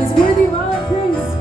He's worthy of all our praise.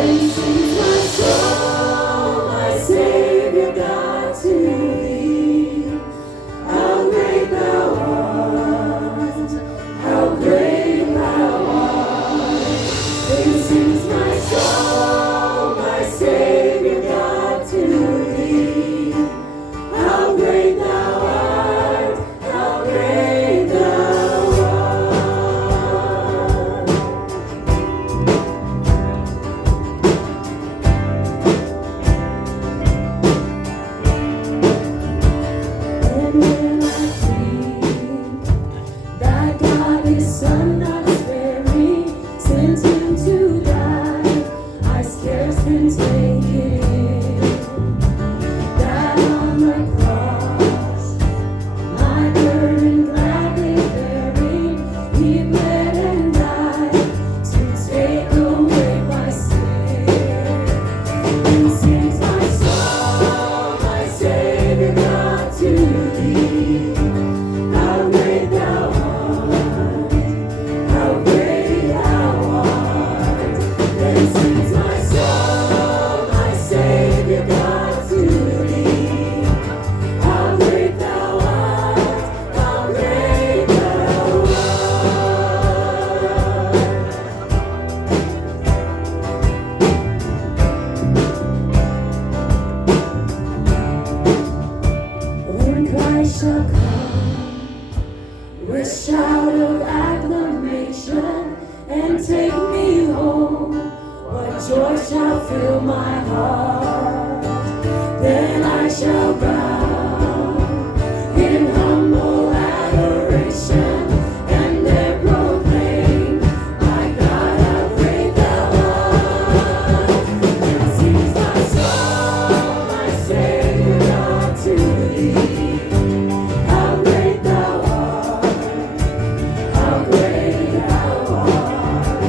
And sings my soul. shall come with shout of acclamation and take me home. What joy shall fill my heart? Then I shall bow in humble adoration and then proclaim, my God, how great thou art. And sings my soul, my Savior God, to thee. How great thou art, how great thou art.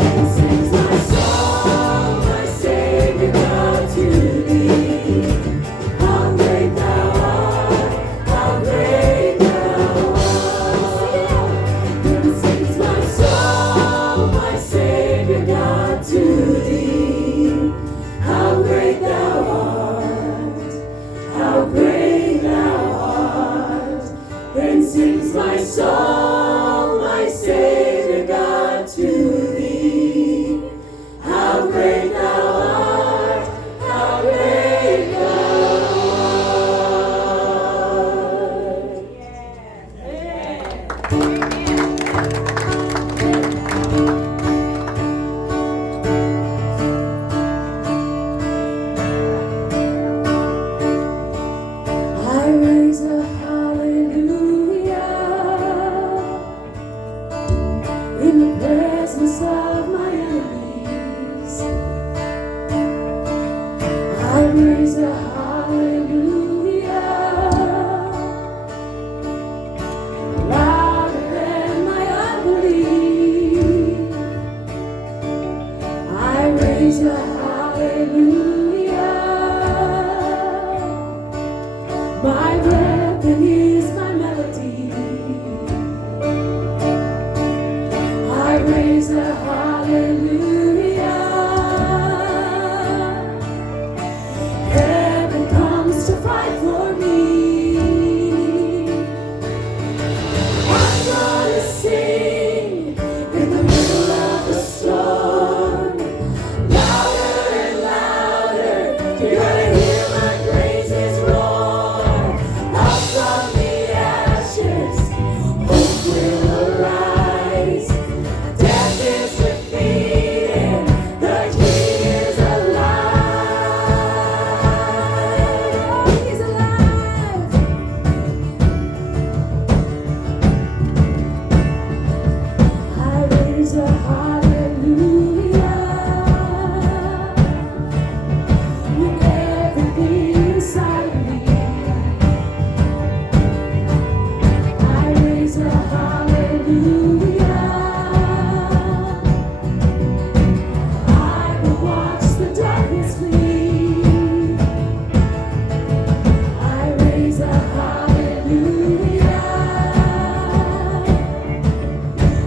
And sings my soul, my Savior God, to thee. How great thou art, how great thou art. And sings my soul, my Savior God, to thee. How great thou art, how great thou art. Then sings my soul, my Savior God, to thee. How great thou art, how great thou art. I raise a hallelujah in the presence of my enemies. I raise a hallelujah louder than my unbelief. I raise a hallelujah. My weapon is my melody. I raise a hallelujah. Heaven comes to fight for me. I'm gonna sing in the middle of the storm. Louder and louder, you're gonna hear my praises roar. Up from the ashes, hope will arise. Death is defeated, the King is alive. He's alive. I raise a hallelujah with everything inside of me. I raise a hallelujah. I will watch the darkness flee. I raise a hallelujah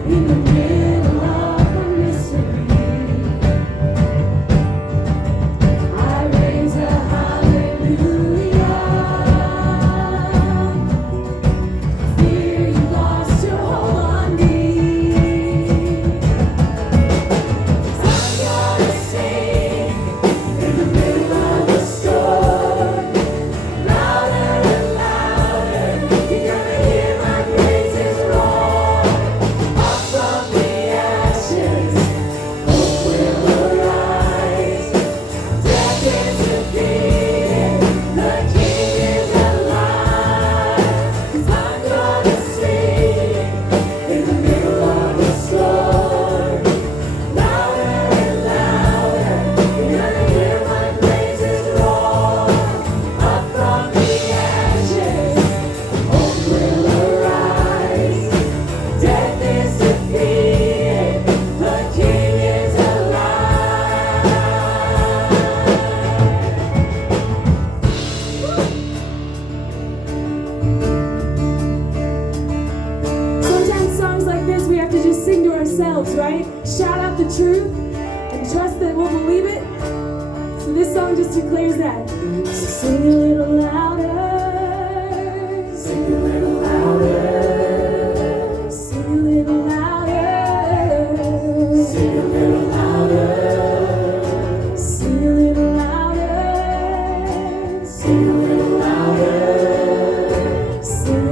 in the middle of a mystery. I raise a hallelujah. Fear you lost your hold on me. I'm gonna sing in the middle of the storm. Louder and louder, you're gonna hear my praises roar. Up from the ashes, hope will arise. Death is defeated, the King is alive. 'Cause I'm gonna sing in the middle of the storm. Louder and louder, you're gonna hear my praises roar. Up from the ashes, hope will arise. Death is defeated, the King is alive. Sometimes songs like this we have to just sing to ourselves, right? Shout out the truth and trust that we'll believe it. So this song just declares that. So sing a little louder. Sing a little louder. Sing a little louder. Sing a little louder. Sing a little louder. Sing a little louder. Sing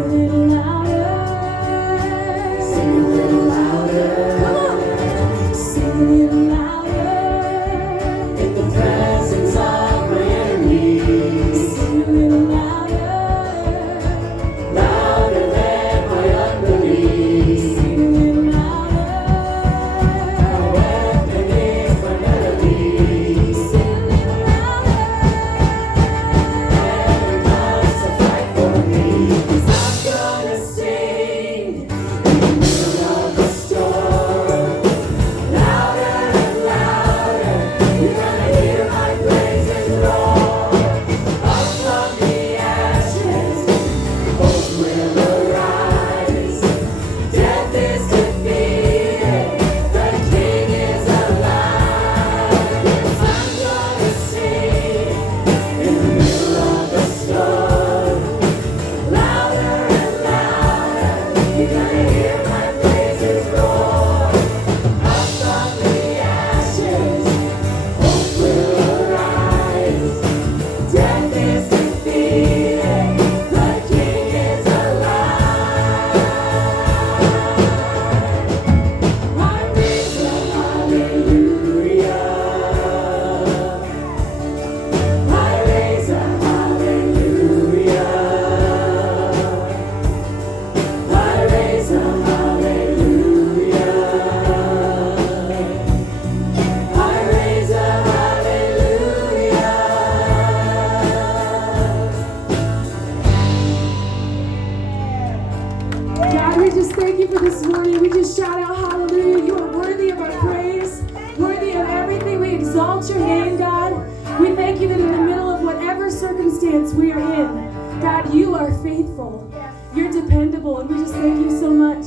circumstance we are in, God, you are faithful. You're dependable, and we just thank you so much.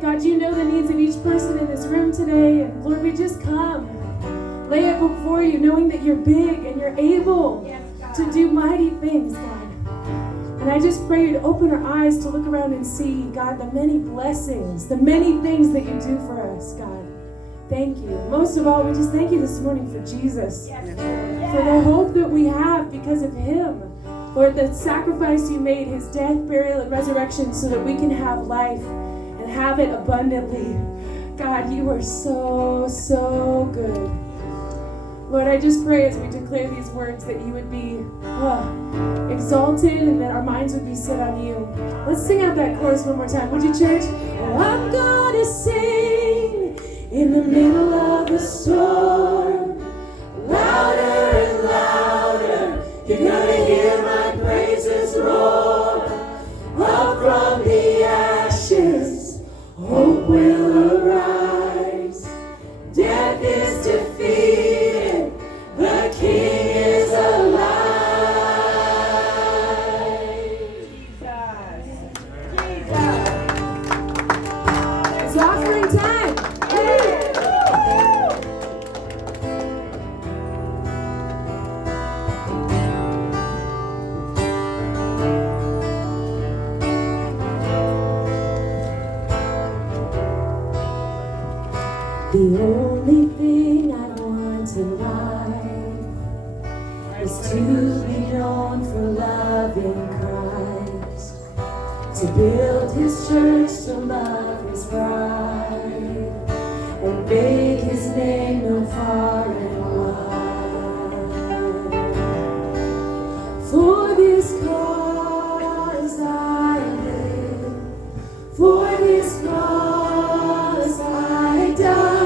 God, you know the needs of each person in this room today, and Lord, we just come, lay it before you, knowing that you're big and you're able to do mighty things, God. And I just pray you to open our eyes to look around and see, God, the many blessings, the many things that you do for us, God. Thank you. Most of all, we just thank you this morning for Jesus, for the hope that we have because of him. Lord, the sacrifice you made, his death, burial, and resurrection so that we can have life and have it abundantly. God, you are so, so good. Lord, I just pray as we declare these words that you would be exalted and that our minds would be set on you. Let's sing out that chorus one more time. Would you, church? Oh, I'm gonna sing in the middle of the storm, louder and louder. You're gonna hear my praises roar. Up from the ashes, hope will arise. Death is defeated, the King is alive. It's offering time. The only thing I want in life is to be known for loving Christ, to build his church, to love his bride, and make his name known far and wide. For this cause I live, for this cause I die.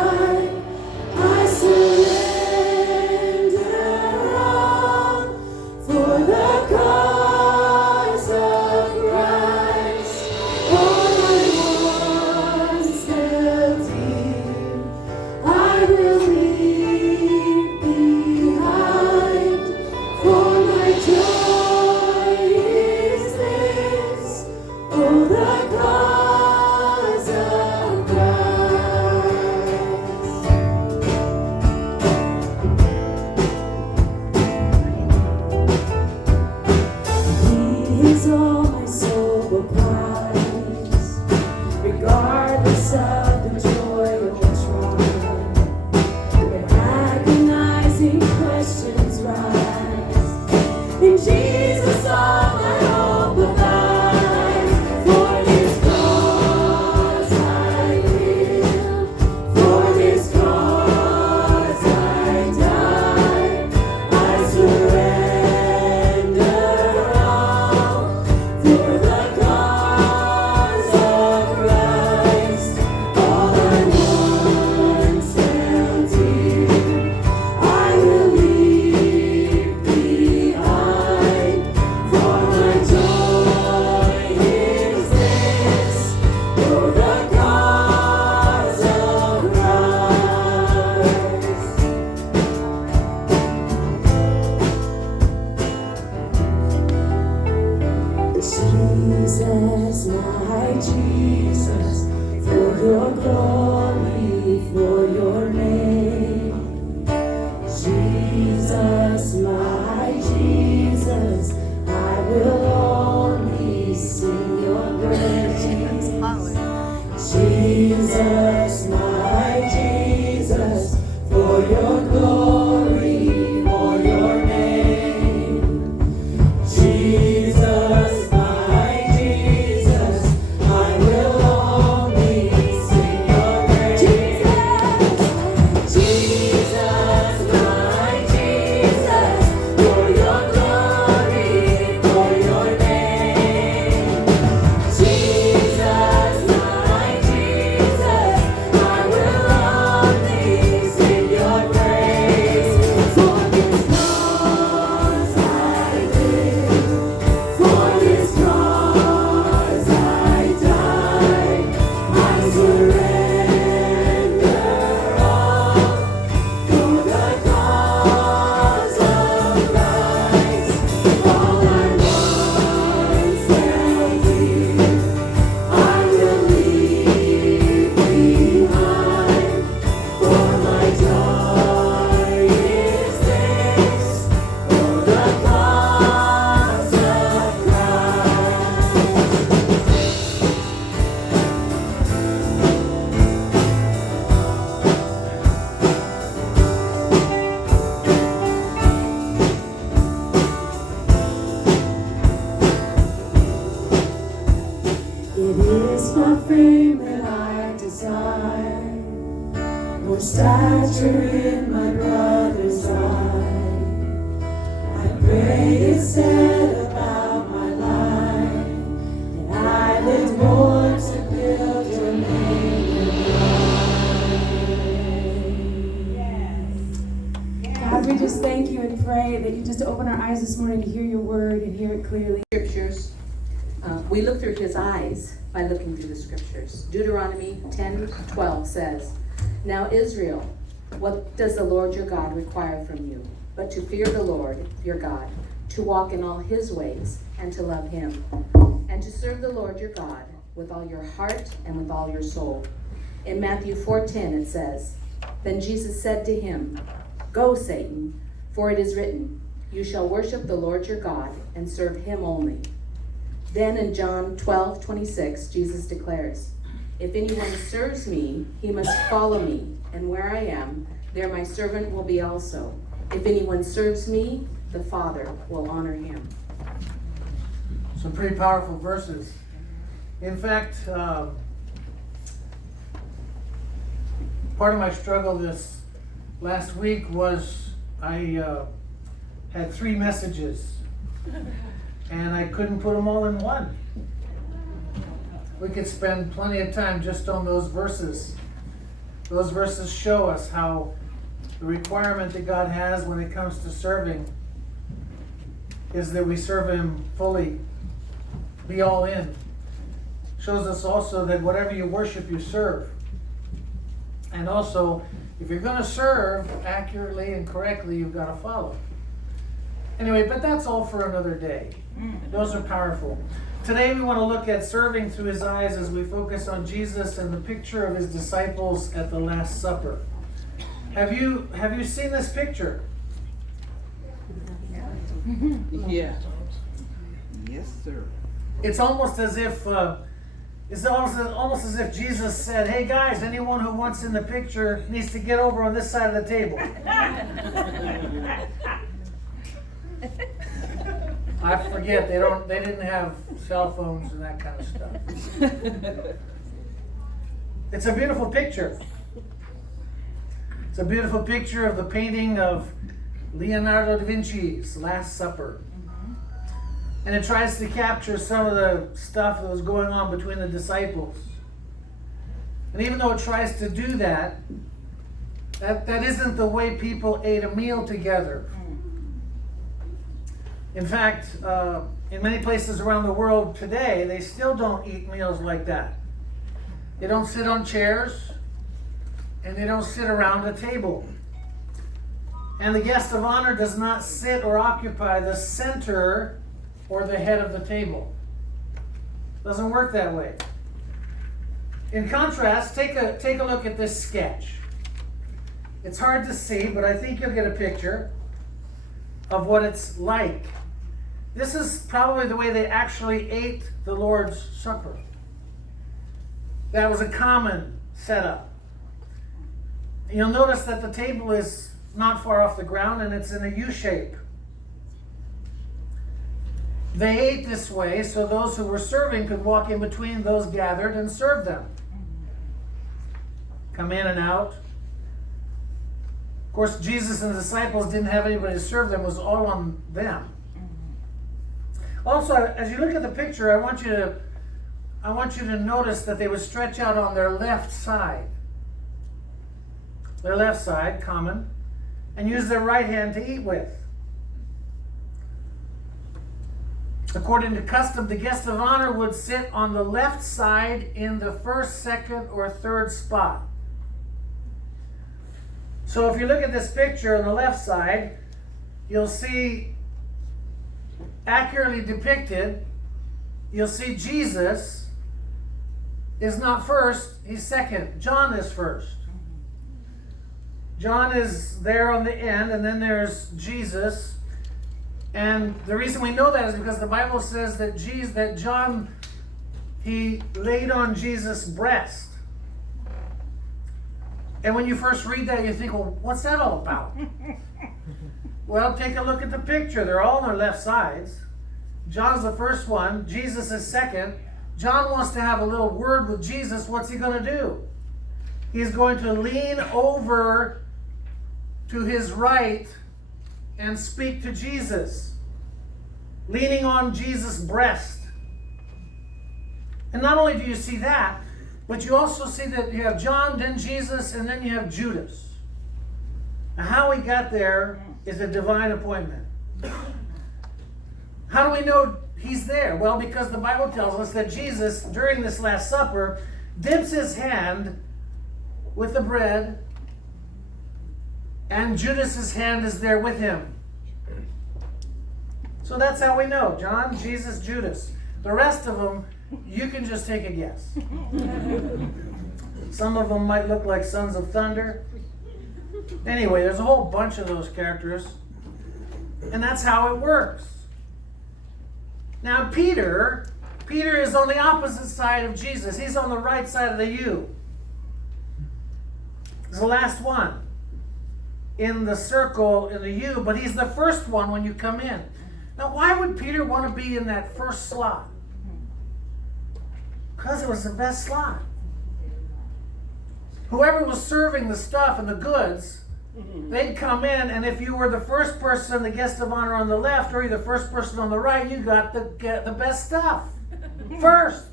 For your fame that I desire, nor stature in my brother's eye. I pray it's said about my life that I lived more to build your name than right. God, we just thank you and pray that you just open our eyes this morning to hear your word and hear it clearly. Scriptures. We look through his eyes by looking through the scriptures. Deuteronomy 10:12 says, "Now Israel, what does the Lord your God require from you? But to fear the Lord your God, to walk in all his ways, and to love him, and to serve the Lord your God with all your heart and with all your soul." In Matthew 4:10 it says, "Then Jesus said to him, 'Go, Satan, for it is written, you shall worship the Lord your God and serve him only.'" Then in John 12:26, Jesus declares, "If anyone serves me, he must follow me, and where I am, there my servant will be also. If anyone serves me, the Father will honor him." Some pretty powerful verses. In fact, part of my struggle this last week was I had 3 messages and I couldn't put them all in one. We could spend plenty of time just on those verses. Those verses show us how the requirement that God has when it comes to serving is that we serve him fully, be all in. Shows us also that whatever you worship, you serve. And also, if you're going to serve accurately and correctly, you've got to follow. Anyway, but that's all for another day. Those are powerful. Today we want to look at serving through his eyes as we focus on Jesus and the picture of his disciples at the Last Supper. Have you seen this picture? Yeah. Yes, sir. It's almost as if almost as if Jesus said, "Hey guys, anyone who wants in the picture needs to get over on this side of the table." I forget they didn't have cell phones and that kind of stuff. It's a beautiful picture. It's a beautiful picture of the painting of Leonardo da Vinci's Last Supper. And it tries to capture some of the stuff that was going on between the disciples. And even though it tries to do that isn't the way people ate a meal together. In fact, in many places around the world today, they still don't eat meals like that. They don't sit on chairs, and they don't sit around a table. And the guest of honor does not sit or occupy the center or the head of the table. Doesn't work that way. In contrast, take a look at this sketch. It's hard to see, but I think you'll get a picture of what it's like. This is probably the way they actually ate the Lord's Supper. That was a common setup. You'll notice that the table is not far off the ground and it's in a U shape. They ate this way so those who were serving could walk in between those gathered and serve them. Come in and out. Of course, Jesus and the disciples didn't have anybody to serve them. It was all on them. Also, as you look at the picture, I want you to notice that they would stretch out on their left side. Their left side, common, and use their right hand to eat with. According to custom, the guest of honor would sit on the left side in the first, second, or third spot. So if you look at this picture on the left side, you'll see accurately depicted, you'll see Jesus is not first, he's second. John is first. John is there on the end, and then there's Jesus. And the reason we know that is because the Bible says that John, he laid on Jesus' breast. And when you first read that, you think, well, what's that all about? Well, take a look at the picture. They're all on their left sides. John's the first one. Jesus is second. John wants to have a little word with Jesus. What's he going to do? He's going to lean over to his right and speak to Jesus, leaning on Jesus' breast. And not only do you see that, but you also see that you have John, then Jesus, and then you have Judas. Now, how he got there is a divine appointment. How do we know he's there? Well, because the Bible tells us that Jesus, during this Last Supper, dips his hand with the bread, and Judas's hand is there with him. So that's how we know. John, Jesus, Judas. The rest of them, you can just take a guess. Some of them might look like sons of thunder. Anyway, there's a whole bunch of those characters. And that's how it works. Now Peter is on the opposite side of Jesus. He's on the right side of the U. He's the last one in the circle in the U, but he's the first one when you come in. Now, why would Peter want to be in that first slot? Because it was the best slot. Whoever was serving the stuff and the goods, they'd come in, and if you were the first person, the guest of honor on the left, or you're the first person on the right, you got the best stuff first.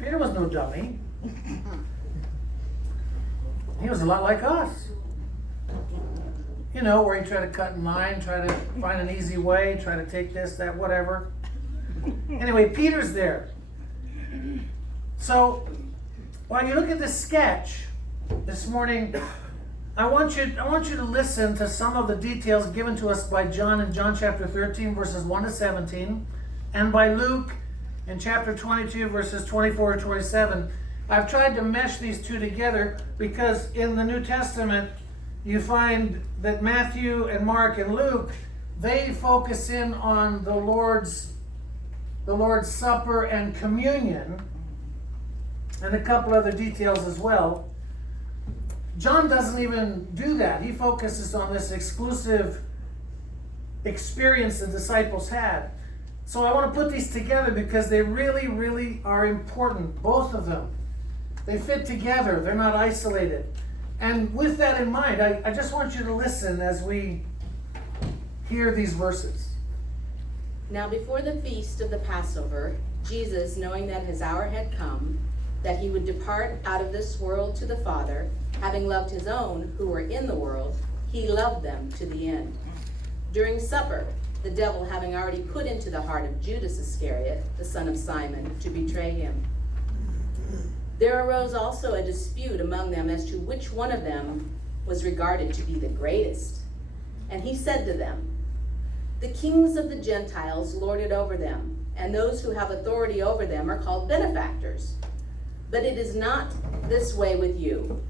Peter was no dummy. He was a lot like us. You know, where you try to cut in line, try to find an easy way, try to take this, that, whatever. Anyway, Peter's there. So, while you look at this sketch this morning, I want you to listen to some of the details given to us by John in John chapter 13, verses 1 to 17, and by Luke in chapter 22, verses 24 to 27. I've tried to mesh these two together because in the New Testament, you find that Matthew and Mark and Luke, they focus in on the Lord's Supper and communion, and a couple other details as well. John doesn't even do that. He focuses on this exclusive experience the disciples had. So I want to put these together because they really, really are important, both of them. They fit together. They're not isolated. And with that in mind, I just want you to listen as we hear these verses. Now before the feast of the Passover, Jesus, knowing that his hour had come, that he would depart out of this world to the Father, having loved his own who were in the world, he loved them to the end. During supper, the devil having already put into the heart of Judas Iscariot, the son of Simon, to betray him. There arose also a dispute among them as to which one of them was regarded to be the greatest. And he said to them, the kings of the Gentiles lord it over them, and those who have authority over them are called benefactors. But it is not this way with you.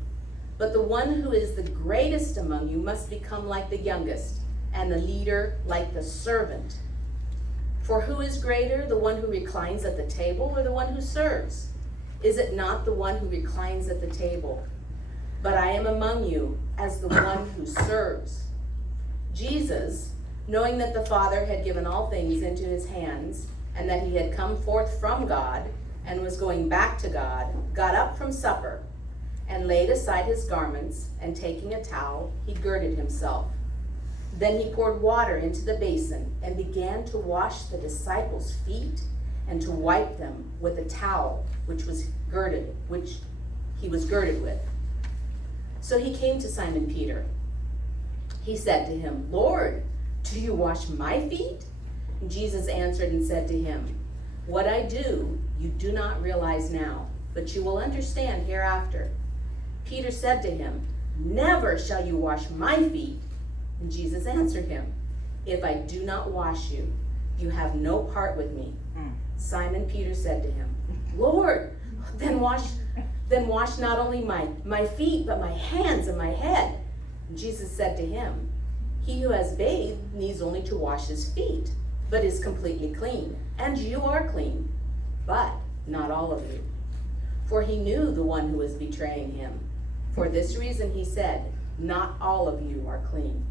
But the one who is the greatest among you must become like the youngest, and the leader like the servant. For who is greater, the one who reclines at the table or the one who serves? Is it not the one who reclines at the table? But I am among you as the one who serves. Jesus, knowing that the Father had given all things into his hands, and that he had come forth from God, and was going back to God, got up from supper, and laid aside his garments, and taking a towel, he girded himself. Then he poured water into the basin, and began to wash the disciples' feet, and to wipe them with a towel which he was girded with. So he came to Simon Peter. He said to him, Lord, do you wash my feet? And Jesus answered and said to him, what I do, you do not realize now, but you will understand hereafter. Peter said to him, never shall you wash my feet. And Jesus answered him, if I do not wash you, you have no part with me. Simon Peter said to him, Lord, then wash not only my feet, but my hands and my head. And Jesus said to him, he who has bathed needs only to wash his feet, but is completely clean. And you are clean, but not all of you. For he knew the one who was betraying him. For this reason he said, not all of you are clean.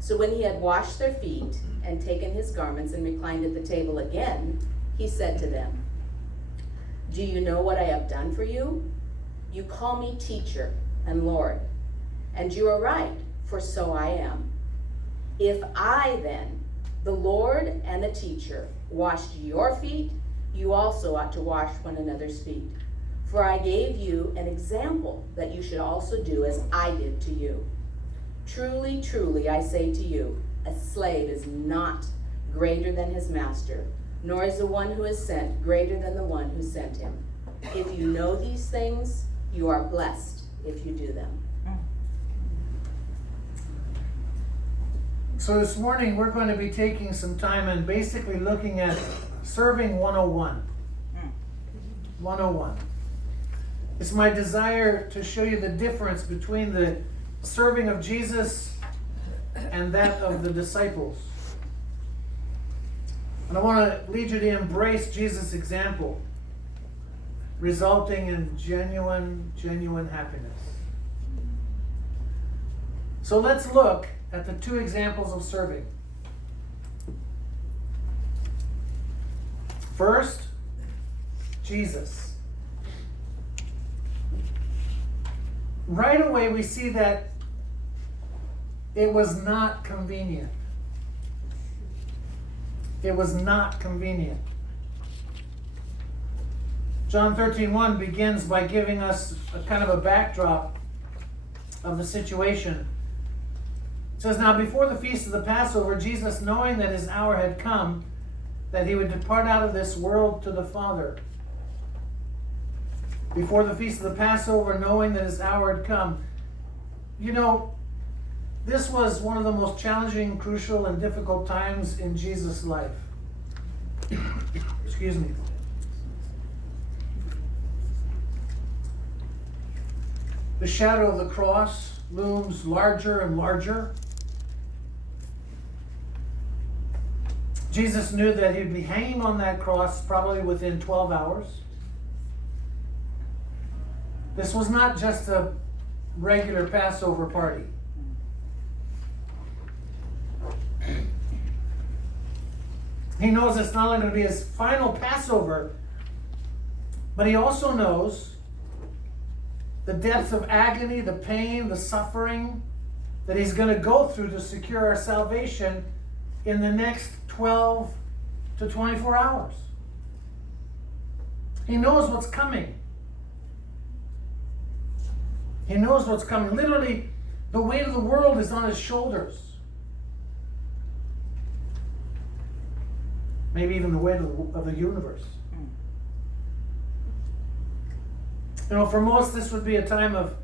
So when he had washed their feet and taken his garments and reclined at the table again, he said to them, "Do you know what I have done for you? You call me teacher and Lord, and you are right, for so I am. If I then, the Lord and the teacher, washed your feet, you also ought to wash one another's feet. For I gave you an example that you should also do as I did to you. Truly, truly, I say to you, a slave is not greater than his master, nor is the one who is sent greater than the one who sent him. If you know these things, you are blessed if you do them." So this morning we're going to be taking some time and basically looking at Serving 101. 101. It's my desire to show you the difference between the serving of Jesus and that of the disciples. And I want to lead you to embrace Jesus' example, resulting in genuine happiness. So let's look at the two examples of serving. First, Jesus. Right away we see that it was not convenient. It was not convenient. John 13:1 begins by giving us a kind of a backdrop of the situation. It says, "Now before the feast of the Passover, Jesus, knowing that his hour had come, that he would depart out of this world to the Father." Before the feast of the Passover, knowing that his hour had come. You know, this was one of the most challenging, crucial, and difficult times in Jesus' life. Excuse me. The shadow of the cross looms larger and larger. Jesus knew that he'd be hanging on that cross probably within 12 hours. This was not just a regular Passover party. He knows it's not only going to be his final Passover, but he also knows the depths of agony, the pain, the suffering that he's going to go through to secure our salvation in the next 12 to 24 hours. He knows what's coming. He knows what's coming. Literally, the weight of the world is on his shoulders. Maybe even the weight of the universe. You know, for most, this would be a time of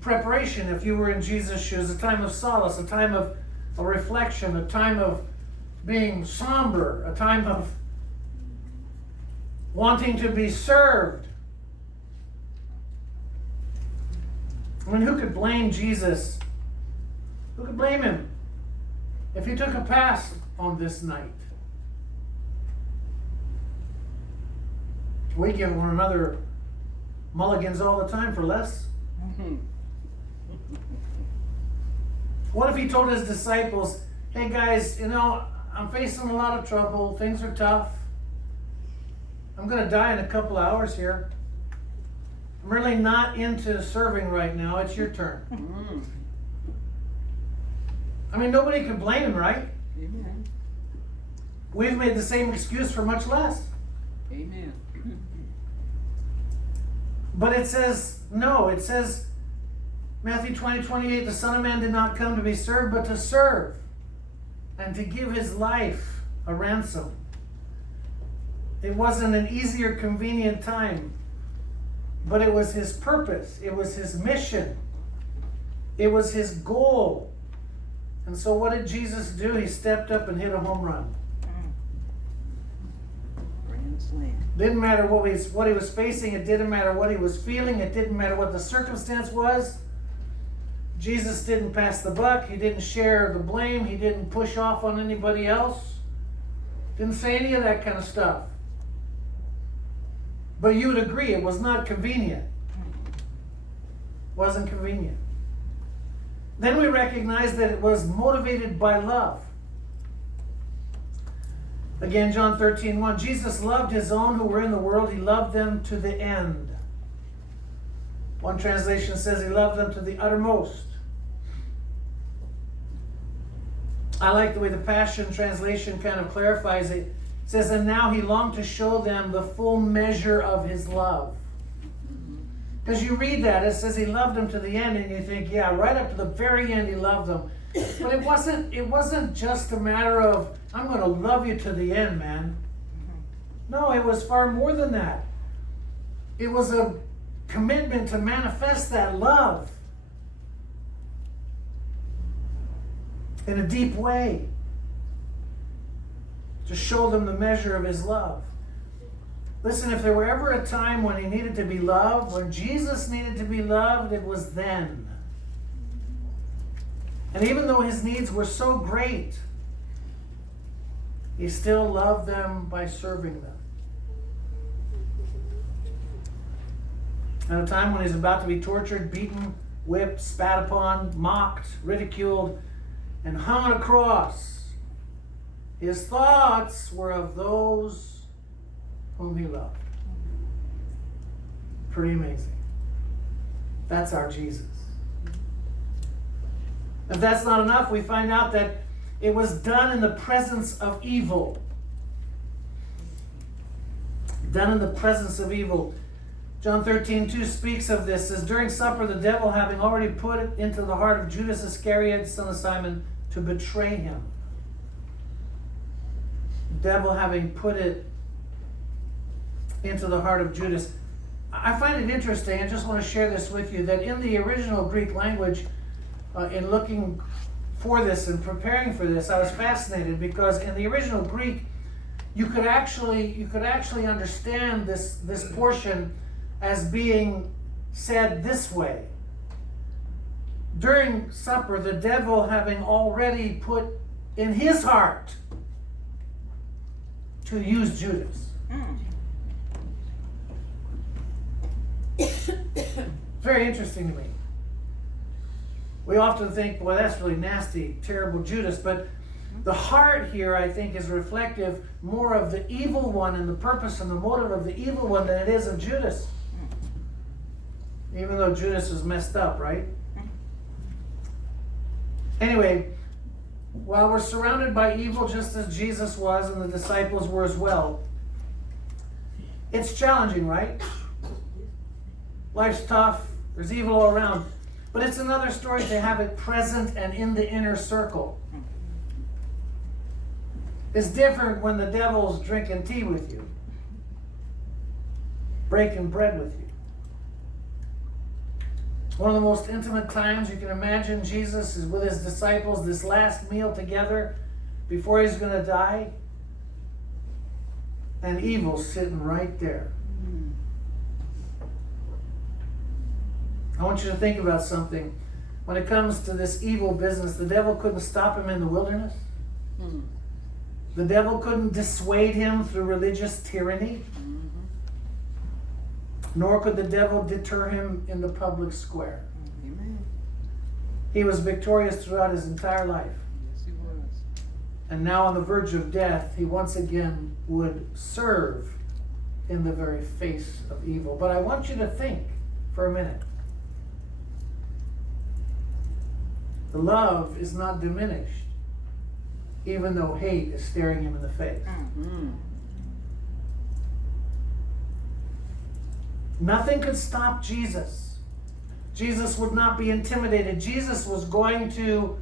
preparation if you were in Jesus' shoes, a time of solace, a time of a reflection, a time of being somber, a time of wanting to be served. I mean, who could blame Jesus? Who could blame him if he took a pass on this night? We give one another mulligans all the time for less. What if he told his disciples, "Hey guys, you know, I'm facing a lot of trouble. Things are tough. I'm going to die in a couple hours here. I'm really not into serving right now. It's your turn." I mean, nobody could blame him, right? Amen. We've made the same excuse for much less. Amen. But it says, no, it says, Matthew 20:28, "The Son of Man did not come to be served, but to serve, and to give his life a ransom." It wasn't an easy or convenient time, but it was his purpose. It was his mission. It was his goal. And so what did Jesus do? He stepped up and hit a home run. Grand slam. Didn't matter what he was facing. It didn't matter what he was feeling. It didn't matter what the circumstance was. Jesus didn't pass the buck. He didn't share the blame. He didn't push off on anybody else. Didn't say any of that kind of stuff. But you would agree it was not convenient. Wasn't convenient. Then we recognize that it was motivated by love. Again, John 13:1, Jesus loved his own who were in the world. He loved them to the end. One translation says he loved them to the uttermost. I like the way the Passion Translation kind of clarifies it. It says, and now he longed to show them the full measure of his love. Because you read that, it says he loved them to the end, and you think, yeah, right up to the very end he loved them. But it wasn't just a matter of, I'm going to love you to the end, man. No, it was far more than that. It was a commitment to manifest that love in a deep way, to show them the measure of his love. Listen, if there were ever a time when he needed to be loved, when Jesus needed to be loved, it was then. And even though his needs were so great, he still loved them by serving them. At a time when he's about to be tortured, beaten, whipped, spat upon, mocked, ridiculed, and hung on a cross, his thoughts were of those whom he loved. Pretty amazing. That's our Jesus. If that's not enough, we find out that it was done in the presence of evil. Done in the presence of evil. John 13:2 speaks of this. It says, during supper, the devil, having already put it into the heart of Judas Iscariot, son of Simon, to betray him. The devil having put it into the heart of Judas. I find it interesting, I just want to share this with you, that in the original Greek language, in looking for this and preparing for this, I was fascinated because in the original Greek, you could actually understand this portion as being said this way. During supper, the devil having already put in his heart to use Judas. Very interesting to me. We often think, boy, that's really nasty, terrible Judas, but the heart here, I think, is reflective more of the evil one and the purpose and the motive of the evil one than it is of Judas. Even though Judas is messed up, right? Anyway, while we're surrounded by evil just as Jesus was and the disciples were as well, it's challenging, right? Life's tough. There's evil all around. But it's another story to have it present and in the inner circle. It's different when the devil's drinking tea with you, breaking bread with you. One of the most intimate times you can imagine Jesus is with his disciples, this last meal together before he's going to die. And evil's sitting right there. I want you to think about something. When it comes to this evil business, the devil couldn't stop him in the wilderness. The devil couldn't dissuade him through religious tyranny. Nor could the devil deter him in the public square. Amen. He was victorious throughout his entire life. Yes, he was. And now on the verge of death, he once again would serve in the very face of evil. But I want you to think for a minute. The love is not diminished, even though hate is staring him in the face. Nothing could stop Jesus. Jesus would not be intimidated. Jesus was going to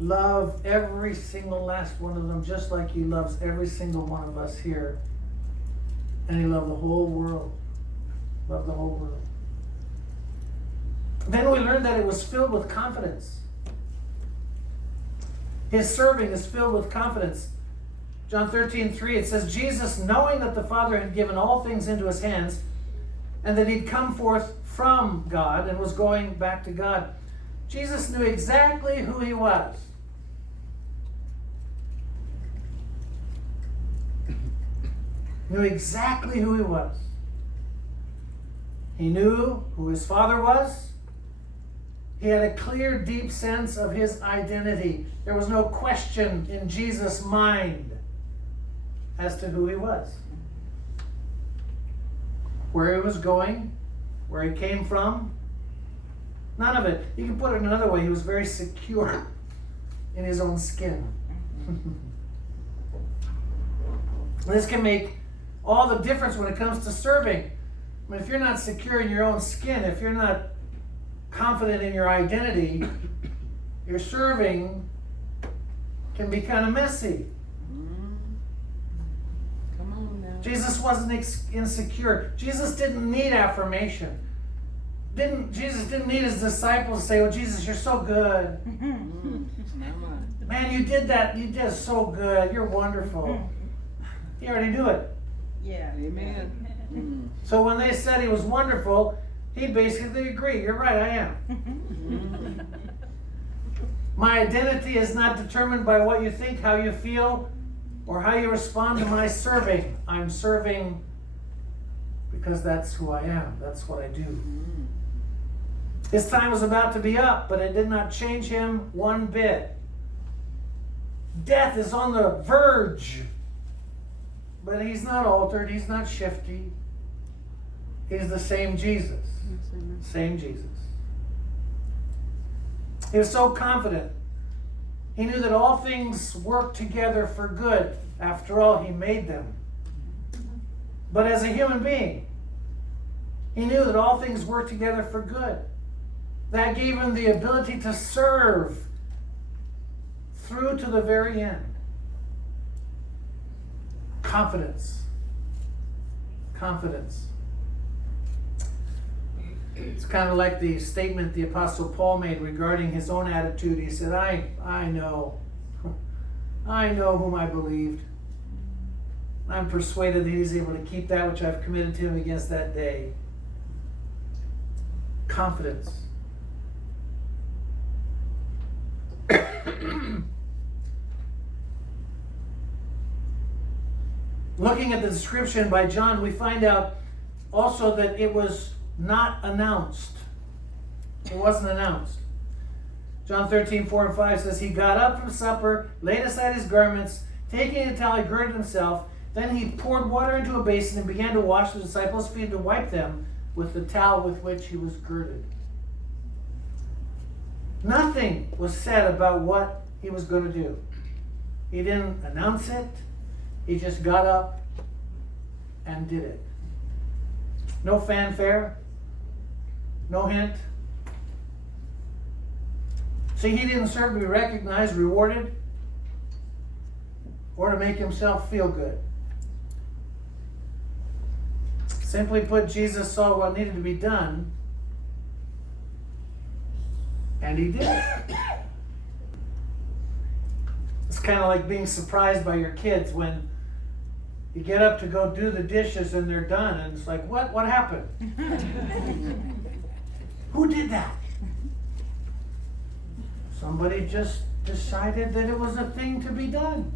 love every single last one of them, just like he loves every single one of us here. And he loved the whole world. Loved the whole world. Then we learned that it was filled with confidence. His serving is filled with confidence. John 13:3, it says, Jesus, knowing that the Father had given all things into his hands, and that he'd come forth from God and was going back to God, Jesus knew exactly who he was. Knew exactly who he was. He knew who his Father was. He had a clear, deep sense of his identity. There was no question in Jesus' mind as to who he was, where he was going, where he came from. None of it. You can put it another way. He was very secure in his own skin. This can make all the difference when it comes to serving. I mean, if you're not secure in your own skin, if you're not confident in your identity, your serving can be kind of messy. Come on now. Jesus wasn't insecure. Jesus didn't need affirmation. Jesus didn't need his disciples to say, "Oh, Jesus, you're so good. Man, you did that. You did so good. You're wonderful." He already knew it. Yeah. Amen. So when they said he was wonderful, he basically agreed. You're right, I am. My identity is not determined by what you think, how you feel, or how you respond to my serving. I'm serving because that's who I am. That's what I do. His time was about to be up, but it did not change him one bit. Death is on the verge, but he's not altered. He's not shifty. He's the same Jesus. Same Jesus. He was so confident. He knew that all things work together for good. After all, he made them. But as a human being, he knew that all things work together for good. That gave him the ability to serve through to the very end. Confidence. Confidence. It's kind of like the statement the Apostle Paul made regarding his own attitude. He said, I know whom I believed. I'm persuaded that he's able to keep that which I've committed to him against that day. Confidence. Looking at the description by John, we find out also that it was not announced. It wasn't announced. John 13:4-5 says, he got up from supper, laid aside his garments, taking a towel, he girded himself. Then he poured water into a basin and began to wash the disciples' feet and to wipe them with the towel with which he was girded. Nothing was said about what he was going to do. He didn't announce it. He just got up and did it. No fanfare. No hint. See, he didn't serve to be recognized, rewarded, or to make himself feel good. Simply put, Jesus saw what needed to be done, and he did it. It's kind of like being surprised by your kids when you get up to go do the dishes and they're done, and it's like, what happened? Who did that? Somebody just decided that it was a thing to be done.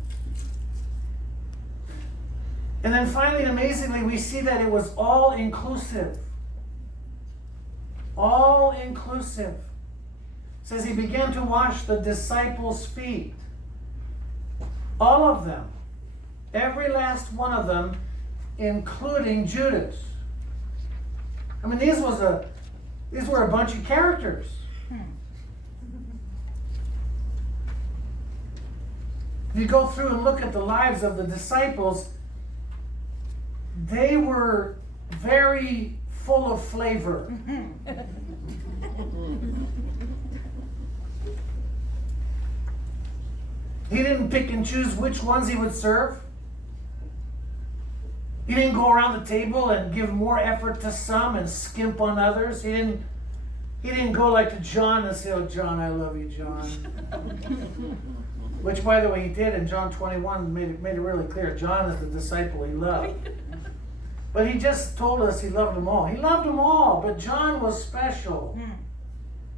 And then finally, amazingly, we see that it was all inclusive. All inclusive. It says he began to wash the disciples' feet. All of them. Every last one of them, including Judas. I mean, these were a bunch of characters. If you go through and look at the lives of the disciples, they were very full of flavor. He didn't pick and choose which ones he would serve. He didn't go around the table and give more effort to some and skimp on others. He didn't go like to John and say, "Oh, John, I love you, John." Which, by the way, he did in John 21, made it really clear. John is the disciple he loved. But he just told us he loved them all. He loved them all, but John was special.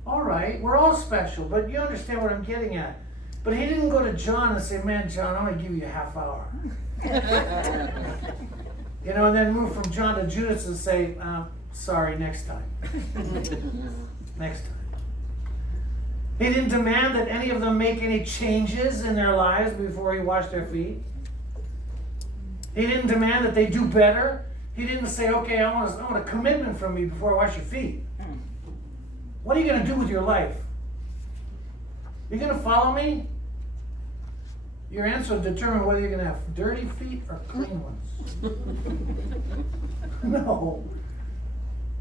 All right, we're all special, but you understand what I'm getting at. But he didn't go to John and say, "Man, John, I'm going to give you a half hour." And then move from John to Judas and say, "Sorry, next time." Next time. He didn't demand that any of them make any changes in their lives before he washed their feet. He didn't demand that they do better. He didn't say, okay, I want a commitment from you before I wash your feet. What are you going to do with your life? You're going to follow me? Your answer will determine whether you're going to have dirty feet or clean ones.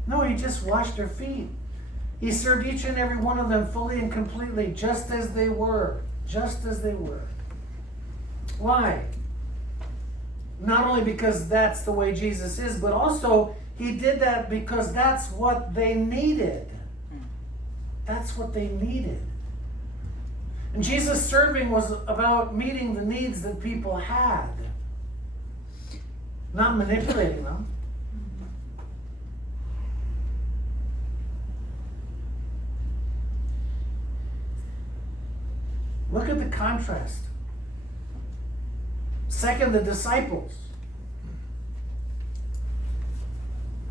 No, he just washed their feet. He served each and every one of them fully and completely, just as they were. Just as they were. Why? Not only because that's the way Jesus is, but also he did that because that's what they needed. That's what they needed. And Jesus' serving was about meeting the needs that people had, not manipulating them. Look at the contrast. Second, the disciples.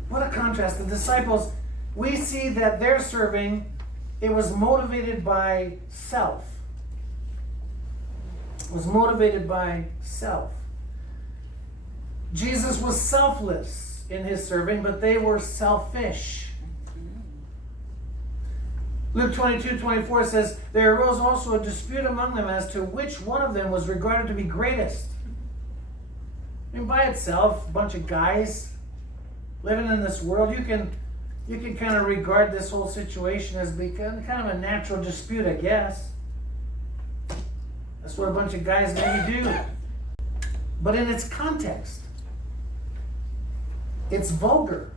What a contrast. The disciples, we see that their serving, it was motivated by self. It was motivated by self. Jesus was selfless in his serving, but they were selfish. Luke 22:24 says, there arose also a dispute among them as to which one of them was regarded to be greatest. I mean, by itself, a bunch of guys living in this world, you can kind of regard this whole situation as being kind of a natural dispute, I guess. That's what a bunch of guys maybe do. But in its context, it's vulgar.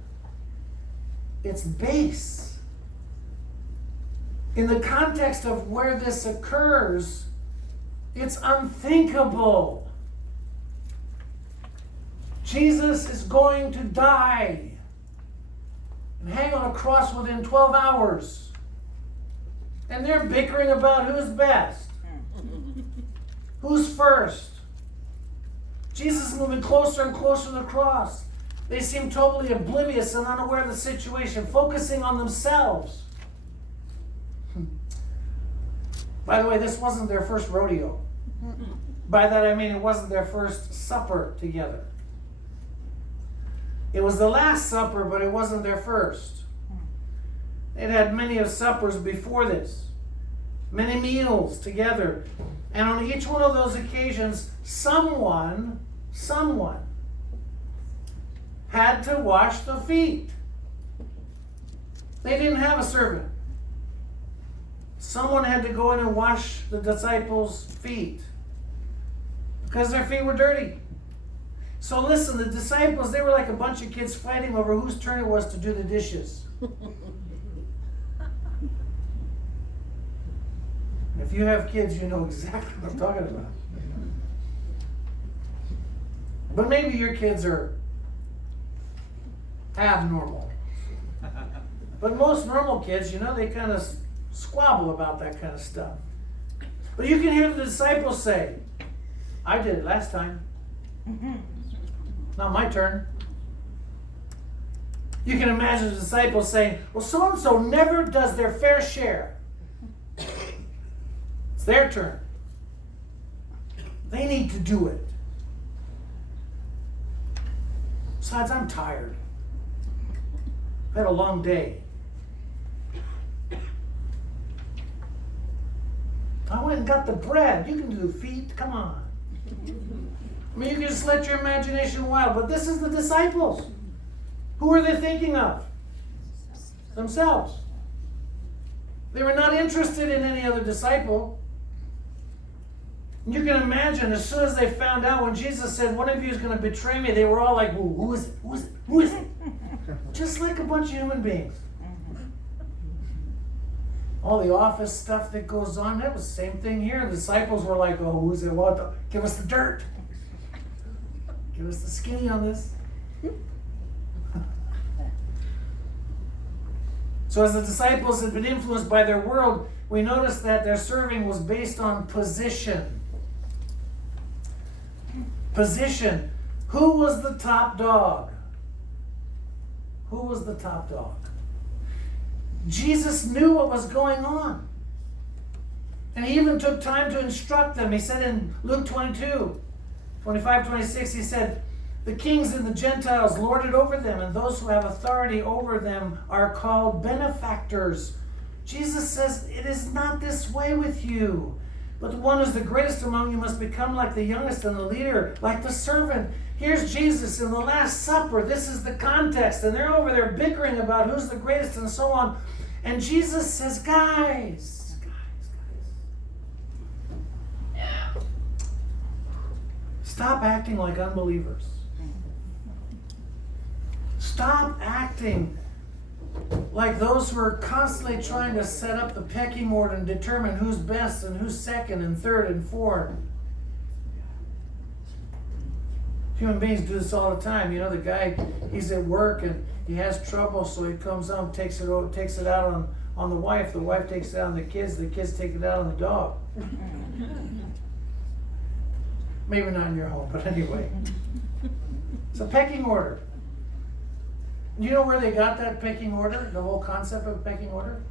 It's base. In the context of where this occurs, it's unthinkable. Jesus is going to die and hang on a cross within 12 hours. And they're bickering about who's best. Who's first. Jesus is moving closer and closer to the cross. They seem totally oblivious and unaware of the situation, focusing on themselves. By the way, this wasn't their first rodeo. By that I mean it wasn't their first supper together. It was the last supper, but it wasn't their first. They'd had many of suppers before this. Many meals together. And on each one of those occasions, someone had to wash the feet. They didn't have a servant. Someone had to go in and wash the disciples' feet because their feet were dirty. So listen, the disciples, they were like a bunch of kids fighting over whose turn it was to do the dishes. If you have kids, you know exactly what I'm talking about. But maybe your kids are abnormal. But most normal kids, you know, they kind of squabble about that kind of stuff. But you can hear the disciples say, I did it last time. Not my turn. You can imagine the disciples saying, well, so-and-so never does their fair share. It's their turn. They need to do it. Besides, I'm tired. I've had a long day. I went and got the bread. You can do feet. Come on. I mean, you can just let your imagination wild. But this is the disciples. Who are they thinking of? Themselves. They were not interested in any other disciple. You can imagine, as soon as they found out when Jesus said, one of you is going to betray me, they were all like, well, who is it? Who is it? Who is it? Just like a bunch of human beings. All the office stuff that goes on, that was the same thing here. The disciples were like, oh, who's it? What? Give us the dirt. Give us the skinny on this. So as the disciples had been influenced by their world, we notice that their serving was based on position. Position. Who was the top dog? Who was the top dog? Jesus knew what was going on. And he even took time to instruct them. He said in Luke 22, 25, 26, he said, The kings and the Gentiles lord it over them, and those who have authority over them are called benefactors. Jesus says, it is not this way with you. But the one who's the greatest among you must become like the youngest, and the leader like the servant. Here's Jesus in the Last Supper. This is the context. And they're over there bickering about who's the greatest and so on. And Jesus says, guys. Stop acting like unbelievers. Stop acting like those who are constantly trying to set up the pecking order and determine who's best and who's second and third and fourth. Human beings do this all the time. You know, the guy, he's at work and he has trouble, so he comes home, takes it out on the wife. The wife takes it out on the kids take it out on the dog. Maybe not in your home, but anyway. It's a pecking order. You know where they got that pecking order? The whole concept of pecking order?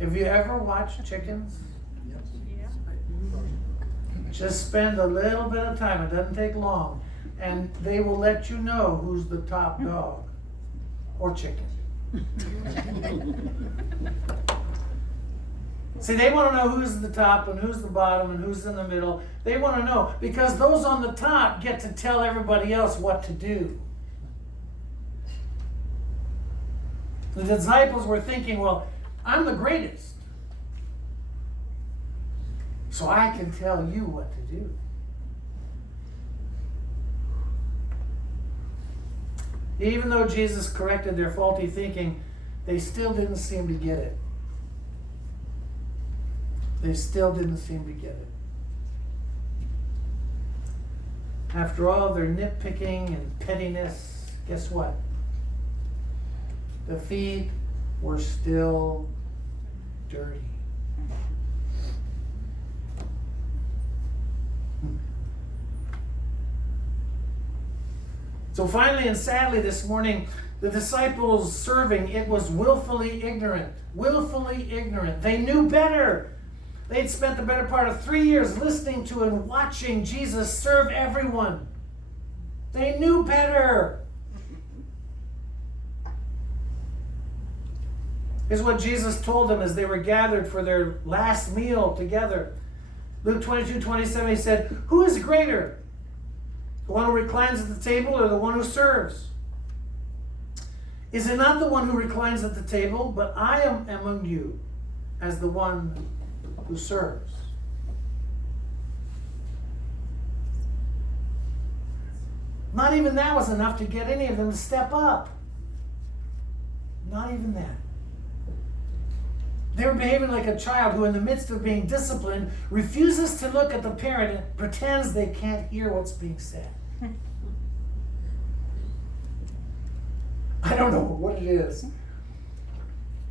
Have you ever watched chickens? Just spend a little bit of time, it doesn't take long, and they will let you know who's the top dog or chicken. See, they want to know who's the top and who's the bottom and who's in the middle. They want to know because those on the top get to tell everybody else what to do. The disciples were thinking, well, I'm the greatest, so I can tell you what to do. Even though Jesus corrected their faulty thinking, they still didn't seem to get it. They still didn't seem to get it. After all their nitpicking and pettiness, guess what? The feet were still dirty. So finally and sadly this morning, the disciples serving, it was willfully ignorant. Willfully ignorant. They knew better. They'd spent the better part of 3 years listening to and watching Jesus serve everyone. They knew better. Here's what Jesus told them as they were gathered for their last meal together. Luke 22:27, he said, who is greater? The one who reclines at the table or the one who serves? Is it not the one who reclines at the table? But I am among you as the one who serves. Not even that was enough to get any of them to step up. Not even that. They were behaving like a child who, in the midst of being disciplined, refuses to look at the parent and pretends they can't hear what's being said. I don't know what it is.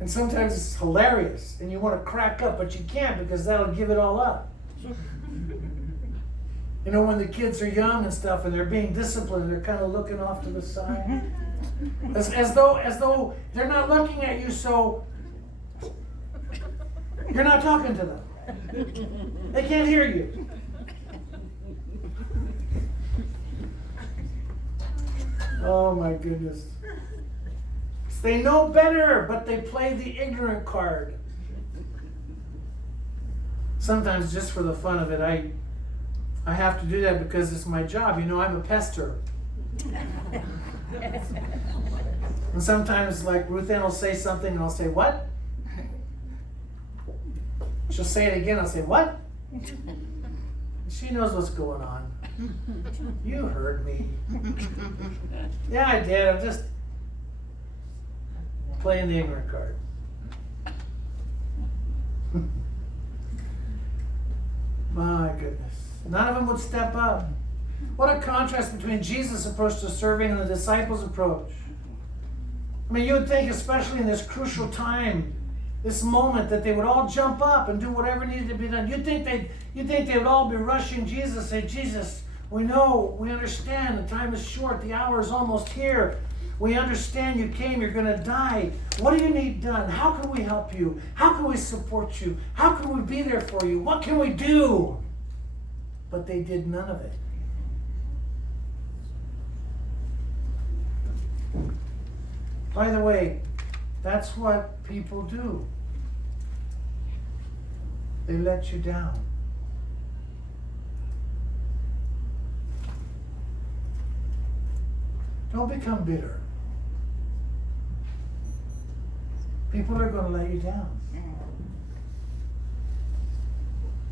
And sometimes it's hilarious, and you want to crack up, but you can't because that'll give it all up. You know, when the kids are young and stuff, and they're being disciplined, they're kind of looking off to the side, as though they're not looking at you, so you're not talking to them. They can't hear you. Oh my goodness. They know better, but they play the ignorant card. Sometimes just for the fun of it, I have to do that because it's my job. You know, I'm a pester. And sometimes, like, Ruth Ann will say something and I'll say, what? She'll say it again, I'll say, what? She knows what's going on. You heard me. Yeah, I did. I'm just playing the ignorant card. My goodness. None of them would step up. What a contrast between Jesus' approach to serving and the disciples' approach. I mean, you would think, especially in this crucial time, this moment, that they would all jump up and do whatever needed to be done. You'd think they would all be rushing Jesus, say, Jesus, we know, we understand, the time is short, the hour is almost here. We understand you came, you're going to die. What do you need done? How can we help you? How can we support you? How can we be there for you? What can we do? But they did none of it. By the way, that's what people do. They let you down. Don't become bitter. People are going to let you down.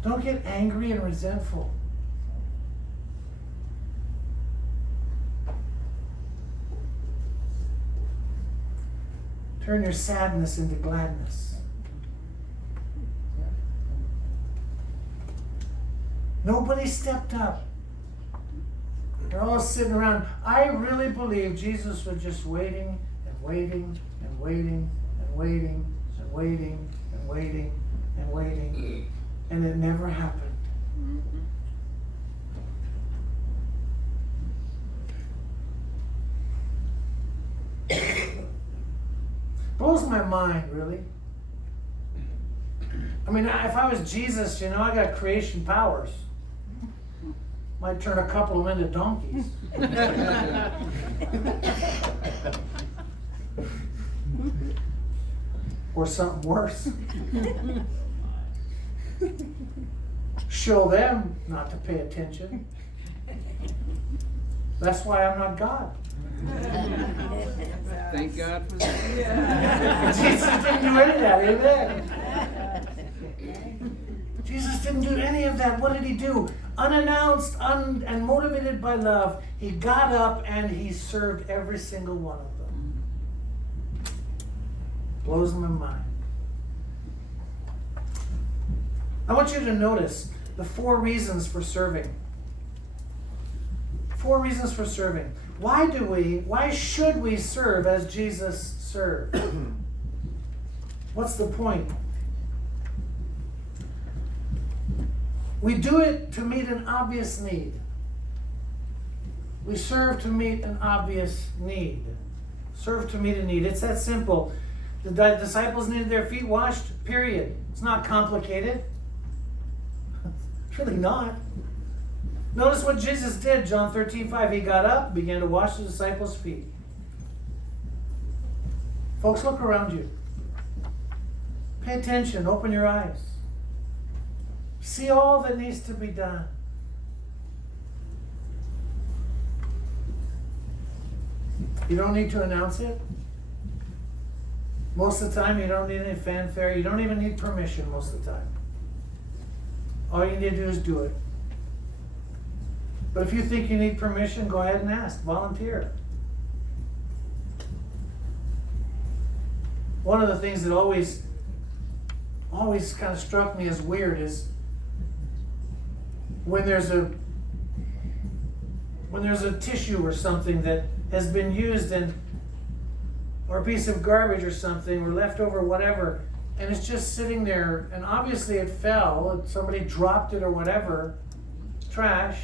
Don't get angry and resentful. Turn your sadness into gladness. Nobody stepped up. They're all sitting around. I really believe Jesus was just waiting and waiting and waiting and waiting and waiting and waiting and waiting, and it never happened. Blows my mind, really. I mean, if I was Jesus, you know, I got creation powers. Might turn a couple of them into donkeys. Or something worse. Show them not to pay attention. That's why I'm not God. Thank God for that. Jesus didn't do any of that, amen. Jesus didn't do any of that. What did he do? Unannounced and motivated by love, he got up and he served every single one of them. Blows my mind. I want you to notice the 4 reasons for serving. 4 reasons for serving. Why should we serve as Jesus served? What's the point? We do it to meet an obvious need. We serve to meet an obvious need. Serve to meet a need. It's that simple. The disciples needed their feet washed, period. It's not complicated. It's really not. Notice what Jesus did, John 13:5. He got up, began to wash the disciples' feet. Folks, look around you. Pay attention. Open your eyes. See all that needs to be done. You don't need to announce it. Most of the time, you don't need any fanfare. You don't even need permission most of the time. All you need to do is do it. But if you think you need permission, go ahead and ask. Volunteer. One of the things that always kind of struck me as weird is when there's a tissue or something that has been used or a piece of garbage or something or leftover whatever, and it's just sitting there, and obviously it fell, somebody dropped it or whatever, trash.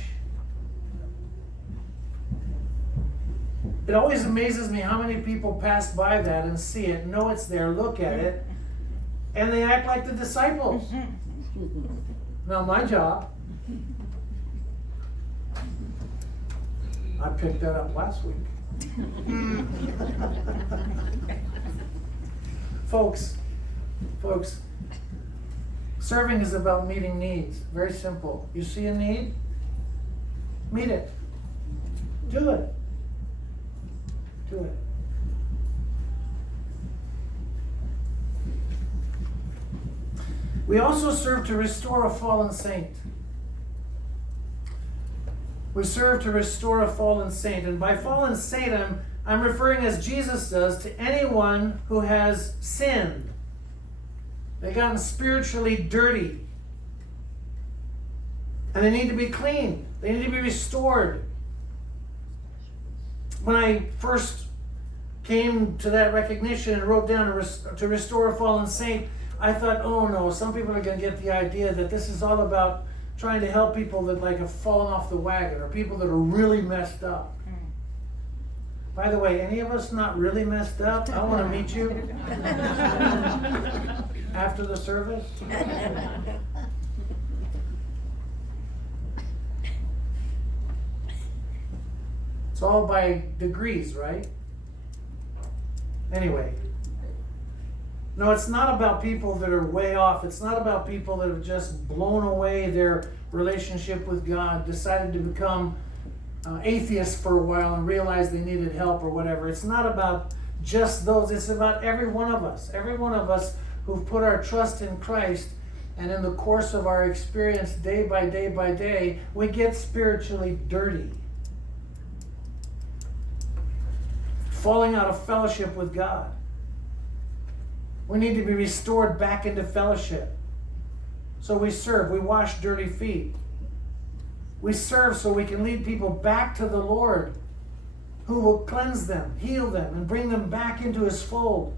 It always amazes me how many people pass by that and see it, know it's there, look at it, and they act like the disciples. Not my job. I picked that up last week. Folks, serving is about meeting needs. Very simple. You see a need? Meet it. Do it. Do it. We also serve to restore a fallen saint. We serve to restore a fallen saint. And by fallen saint, I'm referring, as Jesus does, to anyone who has sinned. They've gotten spiritually dirty. And they need to be cleaned. They need to be restored. When I first came to that recognition and wrote down to restore a fallen saint, I thought, oh no, some people are going to get the idea that this is all about trying to help people that have fallen off the wagon, or people that are really messed up. By the way, any of us not really messed up? I want to meet you after the service. It's all by degrees, right? Anyway. No, it's not about people that are way off. It's not about people that have just blown away their relationship with God, decided to become atheists for a while and realized they needed help or whatever. It's not about just those. It's about every one of us. Every one of us who've put our trust in Christ, and in the course of our experience day by day by day, we get spiritually dirty. Falling out of fellowship with God. We need to be restored back into fellowship. So we serve. We wash dirty feet. We serve so we can lead people back to the Lord, who will cleanse them, heal them, and bring them back into his fold.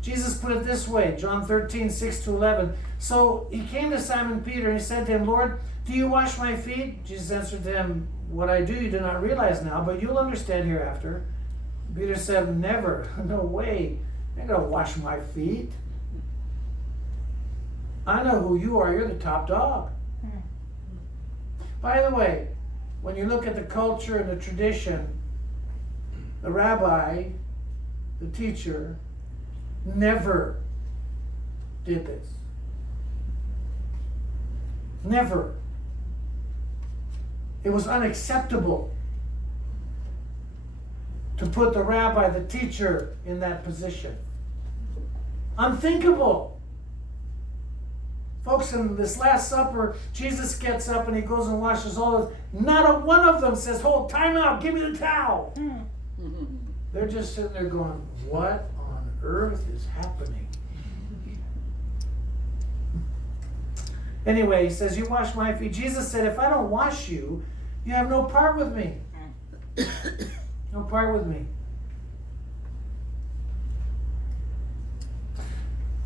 Jesus put it this way, John 13, 6-11. So he came to Simon Peter and he said to him, Lord, do you wash my feet? Jesus answered to him, what I do you do not realize now, but you'll understand hereafter. Peter said, never, no way. You're going to wash my feet. I know who you are. You're the top dog. By the way, when you look at the culture and the tradition, the rabbi, the teacher, never did this. Never. It was unacceptable to put the rabbi, the teacher, in that position. Unthinkable. Folks, in this Last Supper, Jesus gets up and he goes and washes all of them. Not a one of them says, hold, time out, give me the towel. They're just sitting there going, what on earth is happening? Anyway, he says, you wash my feet. Jesus said, if I don't wash you, you have no part with me. No part with me.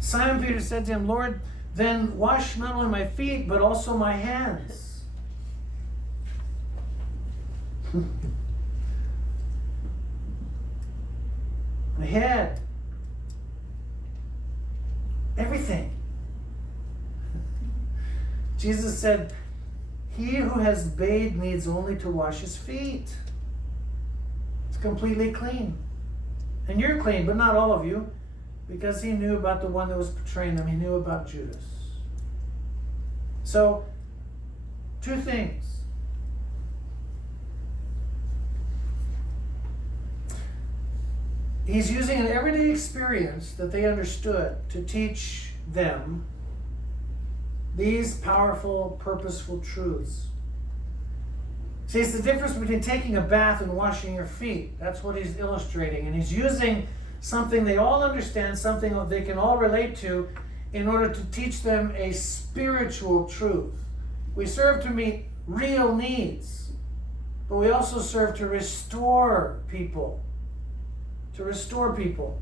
Simon Peter said to him, Lord, then wash not only my feet, but also my hands. My head. Everything. Jesus said, he who has bathed needs only to wash his feet. It's completely clean. And you're clean, but not all of you, because he knew about the one that was betraying him. He knew about Judas. So, two things. He's using an everyday experience that they understood to teach them these powerful, purposeful truths. See, it's the difference between taking a bath and washing your feet. That's what he's illustrating. And he's using something they all understand, something they can all relate to, in order to teach them a spiritual truth. We serve to meet real needs, but we also serve to restore people. To restore people.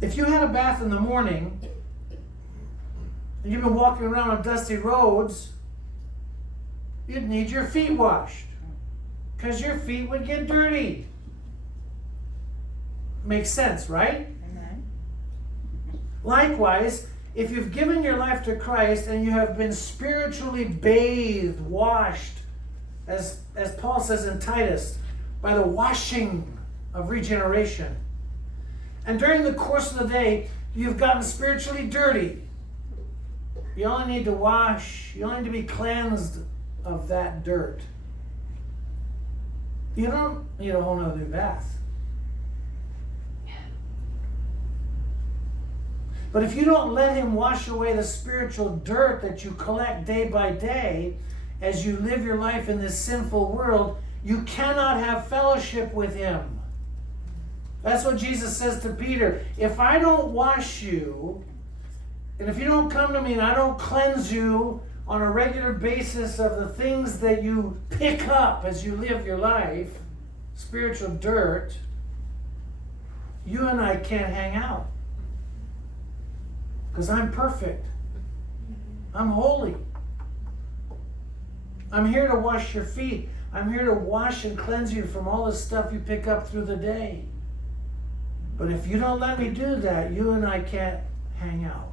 If you had a bath in the morning, and you've been walking around on dusty roads, you'd need your feet washed, because your feet would get dirty. Makes sense, right? Amen. Likewise, if you've given your life to Christ and you have been spiritually bathed, washed, as Paul says in Titus, by the washing of regeneration, and during the course of the day you've gotten spiritually dirty, you only need to wash, you only need to be cleansed of that dirt. You don't need a whole nother new bath. But if you don't let him wash away the spiritual dirt that you collect day by day as you live your life in this sinful world, you cannot have fellowship with him. That's what Jesus says to Peter. If I don't wash you, and if you don't come to me and I don't cleanse you on a regular basis of the things that you pick up as you live your life, spiritual dirt, you and I can't hang out. Because I'm perfect. I'm holy. I'm here to wash your feet. I'm here to wash and cleanse you from all the stuff you pick up through the day. But if you don't let me do that, you and I can't hang out.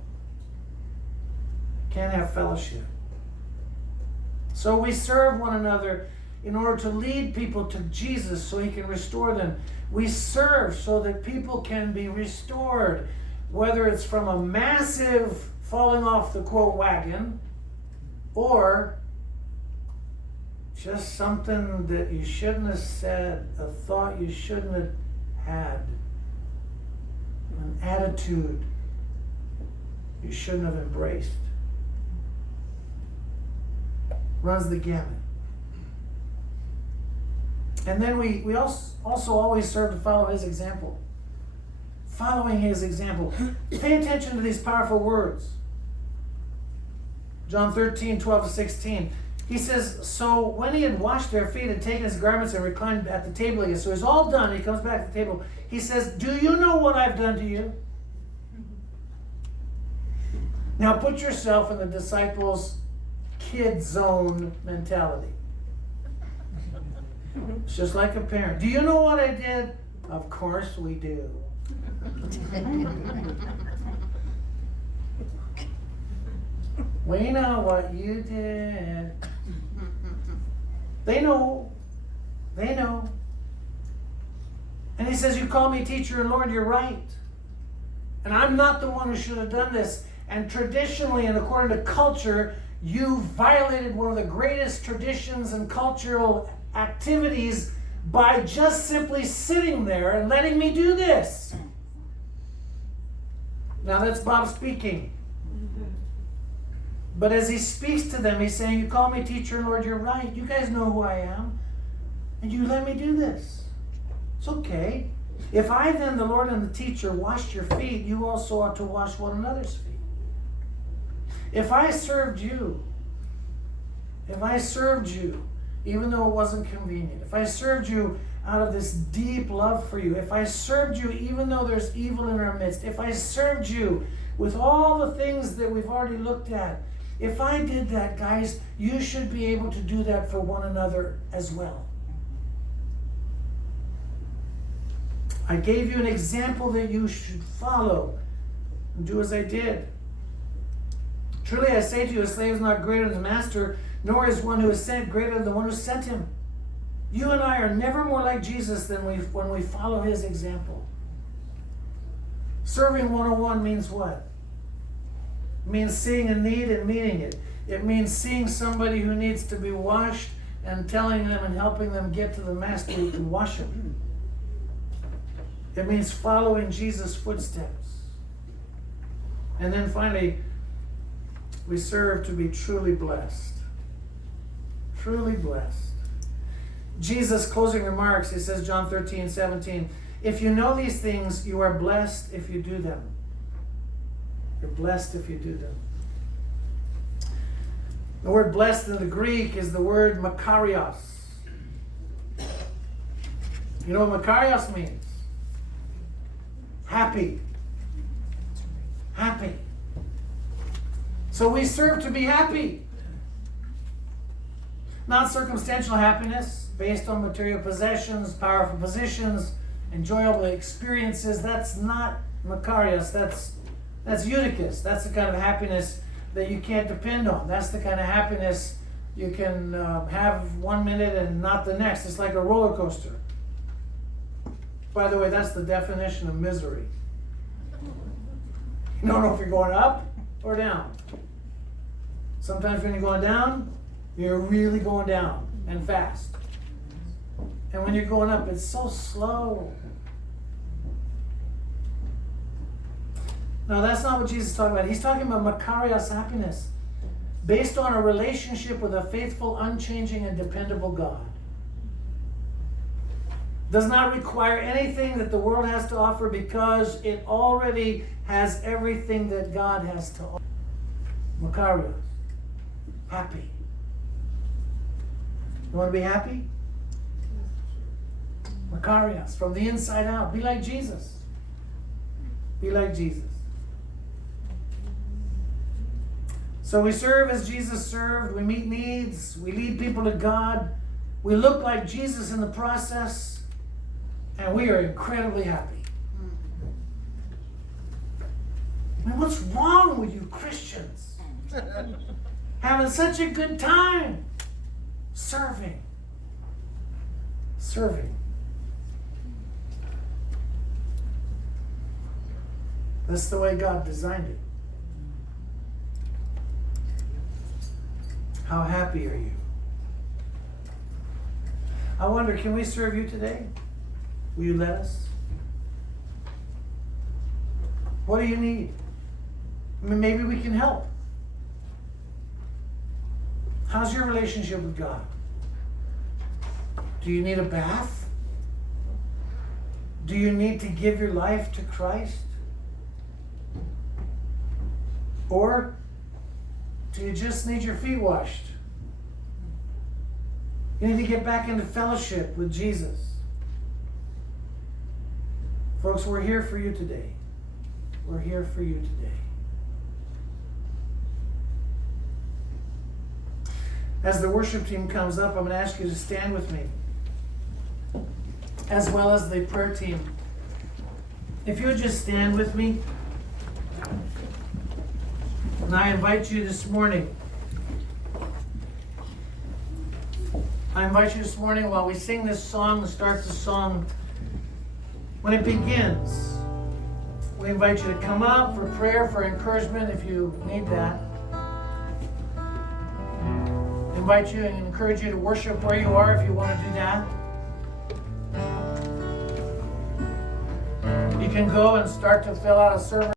Can't have fellowship. So we serve one another in order to lead people to Jesus so he can restore them. We serve so that people can be restored, whether it's from a massive falling off the quote wagon or just something that you shouldn't have said, a thought you shouldn't have had, an attitude you shouldn't have embraced. Runs the gamut. And then we also always serve to follow his example. Following his example. Pay attention to these powerful words. John 13:12-16. He says, so when he had washed their feet and taken his garments and reclined at the table again, so he's all done, he comes back to the table. He says, do you know what I've done to you? Now put yourself in the disciples' kid zone mentality. It's just like a parent. Do you know what I did? Of course we do. We know what you did. They know. They know. And he says, you call me teacher and Lord, you're right. And I'm not the one who should have done this. And traditionally and according to culture, you violated one of the greatest traditions and cultural activities by just simply sitting there and letting me do this. Now that's Bob speaking. But as he speaks to them, he's saying, you call me teacher and Lord, you're right. You guys know who I am. And you let me do this. It's okay. If I then, the Lord and the teacher, washed your feet, you also ought to wash one another's feet. If I served you, even though it wasn't convenient, if I served you out of this deep love for you, if I served you even though there's evil in our midst, if I served you with all the things that we've already looked at, if I did that, guys, you should be able to do that for one another as well. I gave you an example that you should follow and do as I did. Truly I say to you, a slave is not greater than his master, nor is one who is sent greater than the one who sent him. You and I are never more like Jesus than when we follow his example. Serving 101 means what? It means seeing a need and meeting it. It means seeing somebody who needs to be washed and telling them and helping them get to the master who can wash them. It means following Jesus' footsteps. And then finally, we serve to be truly blessed. Truly blessed. Jesus' closing remarks, he says, John 13:17, if you know these things, you are blessed if you do them. You're blessed if you do them. The word blessed in the Greek is the word makarios. You know what makarios means? Happy. Happy. So we serve to be happy. Not circumstantial happiness based on material possessions, powerful positions, enjoyable experiences. That's not makarios. That's Eutychus. That's the kind of happiness that you can't depend on. That's the kind of happiness you can have 1 minute and not the next. It's like a roller coaster. By the way, that's the definition of misery. You don't know if you're going up or down. Sometimes when you're going down, you're really going down and fast. And when you're going up, it's so slow. No, that's not what Jesus is talking about. He's talking about makarios happiness, based on a relationship with a faithful, unchanging, and dependable God. Does not require anything that the world has to offer because it already has everything that God has to offer. Makarios. Happy. You want to be happy? Makarios. From the inside out. Be like Jesus. Be like Jesus. So we serve as Jesus served. We meet needs. We lead people to God. We look like Jesus in the process. And we are incredibly happy. I mean, what's wrong with you Christians? Having such a good time serving. serving. That's the way God designed it. How happy are you? I wonder, can we serve you today? Will you let us? What do you need? I mean, maybe we can help. How's your relationship with God? Do you need a bath? Do you need to give your life to Christ? Or do you just need your feet washed? You need to get back into fellowship with Jesus. Folks, we're here for you today. We're here for you today. As the worship team comes up, I'm going to ask you to stand with me, as well as the prayer team. If you would just stand with me. And I invite you this morning. While we sing this song, and start the song, when it begins, we invite you to come up for prayer, for encouragement if you need that. I invite you and encourage you to worship where you are if you want to do that. You can go and start to fill out a server